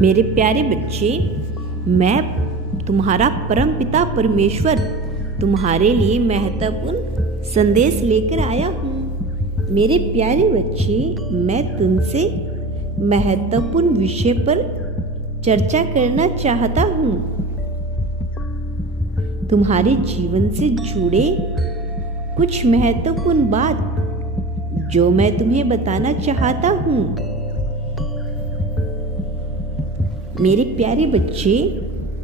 मेरे प्यारे बच्चे, मैं तुम्हारा परम पिता परमेश्वर तुम्हारे लिए महत्वपूर्ण संदेश लेकर आया हूँ। मेरे प्यारे बच्चे, मैं तुमसे महत्वपूर्ण विषय पर चर्चा करना चाहता हूँ। तुम्हारे जीवन से जुड़े कुछ महत्वपूर्ण बात जो मैं तुम्हें बताना चाहता हूँ। मेरे प्यारे बच्चे,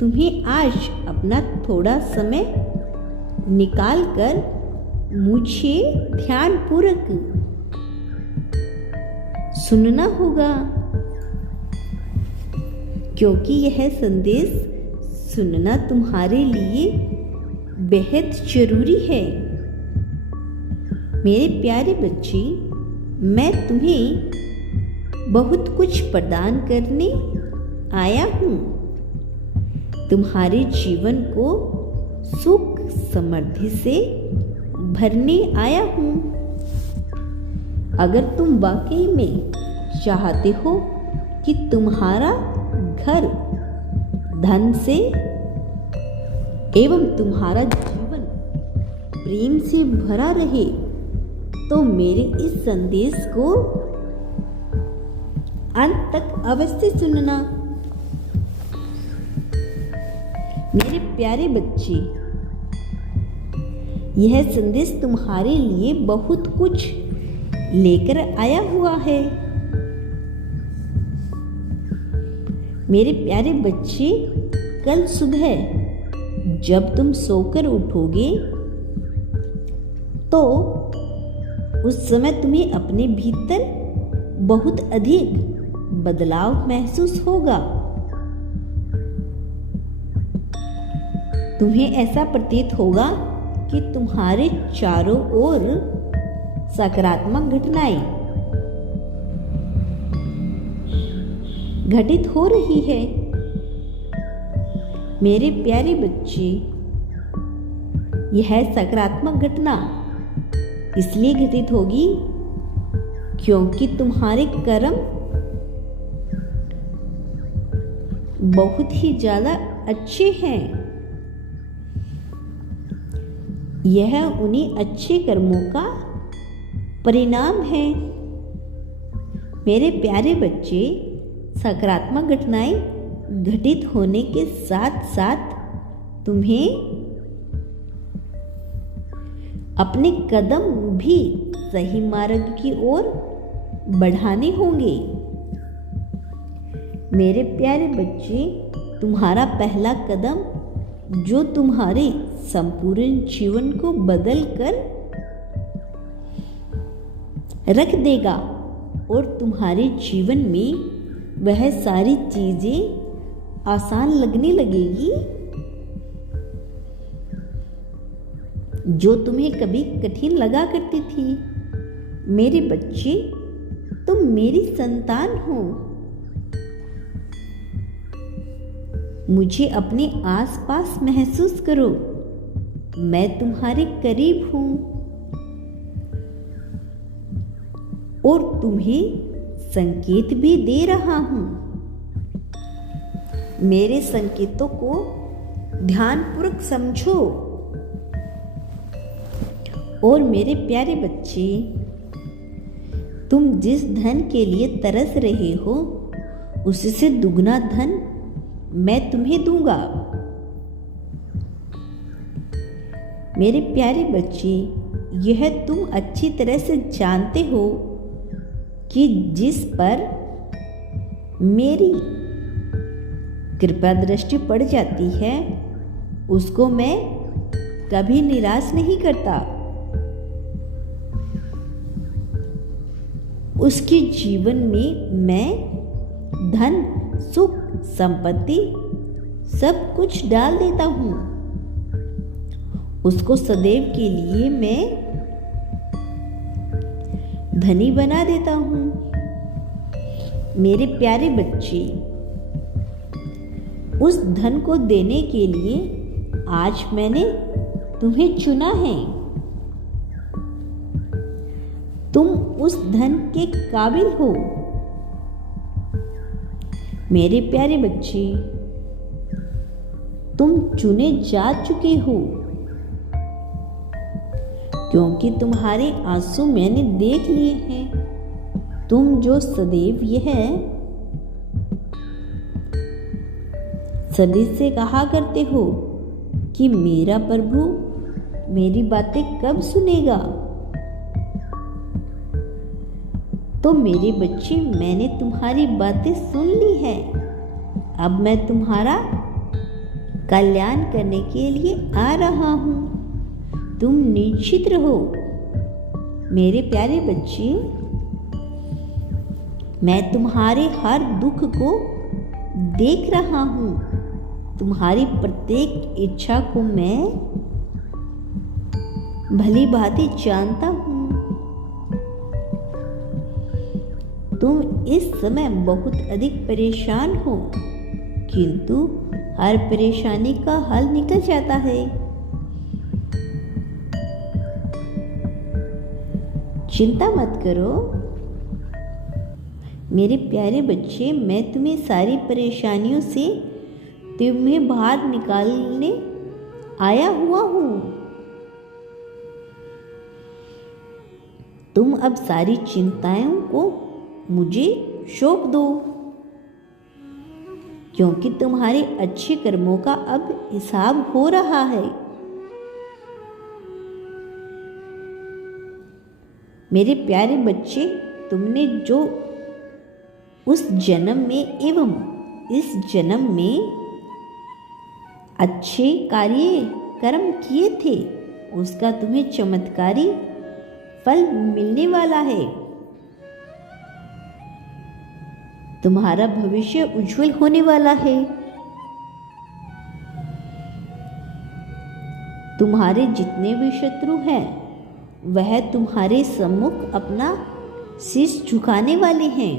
तुम्हें आज अपना थोड़ा समय निकालकर मुझे ध्यानपूर्वक सुनना होगा, क्योंकि यह संदेश सुनना तुम्हारे लिए बेहद जरूरी है। मेरे प्यारे बच्चे, मैं तुम्हें बहुत कुछ प्रदान करने आया हूँ। तुम्हारे जीवन को सुख समृद्धि से भरने आया हूँ। अगर तुम वाकई में चाहते हो कि तुम्हारा घर धन से एवं तुम्हारा जीवन प्रेम से भरा रहे, तो मेरे इस संदेश को अंत तक अवश्य सुनना। मेरे प्यारे बच्चे, यह संदेश तुम्हारे लिए बहुत कुछ लेकर आया हुआ है। मेरे प्यारे बच्चे, कल सुबह जब तुम सोकर उठोगे तो उस समय तुम्हें अपने भीतर बहुत अधिक बदलाव महसूस होगा। तुम्हें ऐसा प्रतीत होगा कि तुम्हारे चारों ओर सकारात्मक घटनाएं घटित हो रही है। मेरे प्यारे बच्चे, यह सकारात्मक घटना इसलिए घटित होगी क्योंकि तुम्हारे कर्म बहुत ही ज्यादा अच्छे हैं। यह उन्हीं अच्छे कर्मों का परिणाम है। मेरे प्यारे बच्चे, सकारात्मक घटनाएं घटित होने के साथ साथ तुम्हें अपने कदम भी सही मार्ग की ओर बढ़ाने होंगे। मेरे प्यारे बच्चे, तुम्हारा पहला कदम जो तुम्हारे संपूर्ण जीवन को बदल कर रख देगा और तुम्हारे जीवन में वह सारी चीजें आसान लगने लगेगी जो तुम्हें कभी कठिन लगा करती थी। मेरे बच्चे, तुम मेरी संतान हो। मुझे अपने आसपास महसूस करो, मैं तुम्हारे करीब हूं और तुम्हें संकेत भी दे रहा हूं। मेरे संकेतों को ध्यानपूर्वक समझो। और मेरे प्यारे बच्चे, तुम जिस धन के लिए तरस रहे हो उससे दुगना धन मैं तुम्हें दूंगा। मेरे प्यारे बच्चे, यह तुम अच्छी तरह से जानते हो कि जिस पर मेरी कृपा दृष्टि पड़ जाती है उसको मैं कभी निराश नहीं करता। उसके जीवन में मैं धन, सुख, संपत्ति सब कुछ डाल देता हूँ। उसको सदैव के लिए मैं धनी बना देता हूँ। मेरे प्यारे बच्चे, उस धन को देने के लिए आज मैंने तुम्हें चुना है। तुम उस धन के काबिल हो। मेरे प्यारे बच्चे, तुम चुने जा चुके हो, क्योंकि तुम्हारे आंसू मैंने देख लिए हैं। तुम जो सदैव यह सदी से कहा करते हो कि मेरा प्रभु मेरी बातें कब सुनेगा, तो मेरे बच्चे, मैंने तुम्हारी बातें सुन ली है। अब मैं तुम्हारा कल्याण करने के लिए आ रहा हूं। तुम निश्चित रहो मेरे प्यारे बच्चे, मैं तुम्हारे हर दुख को देख रहा हूं। तुम्हारी प्रत्येक इच्छा को मैं भली भांति जानता हूं। तुम इस समय बहुत अधिक परेशान हो, किंतु हर परेशानी का हल निकल जाता है। चिंता मत करो मेरे प्यारे बच्चे, मैं तुम्हें सारी परेशानियों से तुम्हें बाहर निकालने आया हुआ हूं। तुम अब सारी चिंताओं को मुझे सौंप दो, क्योंकि तुम्हारे अच्छे कर्मों का अब हिसाब हो रहा है। मेरे प्यारे बच्चे, तुमने जो उस जन्म में एवं इस जन्म में अच्छे कार्य कर्म किए थे, उसका तुम्हें चमत्कारी फल मिलने वाला है। तुम्हारा भविष्य उज्जवल होने वाला है। तुम्हारे जितने भी शत्रु हैं, वह तुम्हारे सम्मुख अपना शीश झुकाने वाले हैं।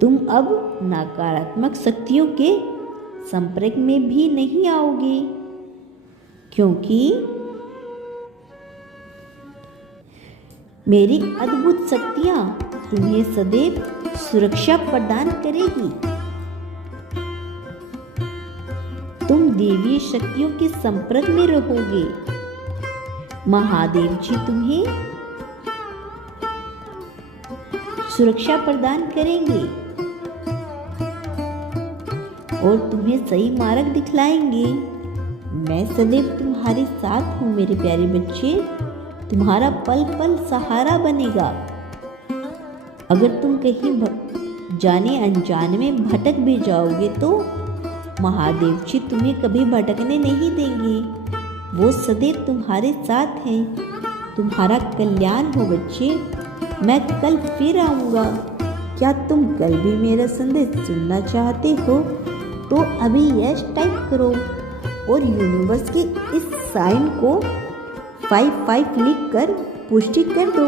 तुम अब नकारात्मक शक्तियों के संपर्क में भी नहीं आओगे, क्योंकि मेरी अद्भुत शक्तियां तुम्हें सदैव सुरक्षा प्रदान करेगी। तुम देवीय शक्तियों के संपर्क में रहोगे। महादेव जी तुम्हें सुरक्षा प्रदान करेंगे और तुम्हें सही मार्ग दिखलाएंगे। मैं सदैव तुम्हारे साथ हूँ मेरे प्यारे बच्चे, तुम्हारा पल पल सहारा बनेगा। अगर तुम कहीं जाने अनजाने में भटक भी जाओगे तो महादेव जी तुम्हें कभी भटकने नहीं देंगे। वो सदैव तुम्हारे साथ हैं। तुम्हारा कल्याण हो बच्चे। मैं कल फिर आऊँगा। क्या तुम कल भी मेरा संदेश सुनना चाहते हो? तो अभी यस टाइप करो और यूनिवर्स के इस साइन को 55 लिख कर पुष्टि कर दो।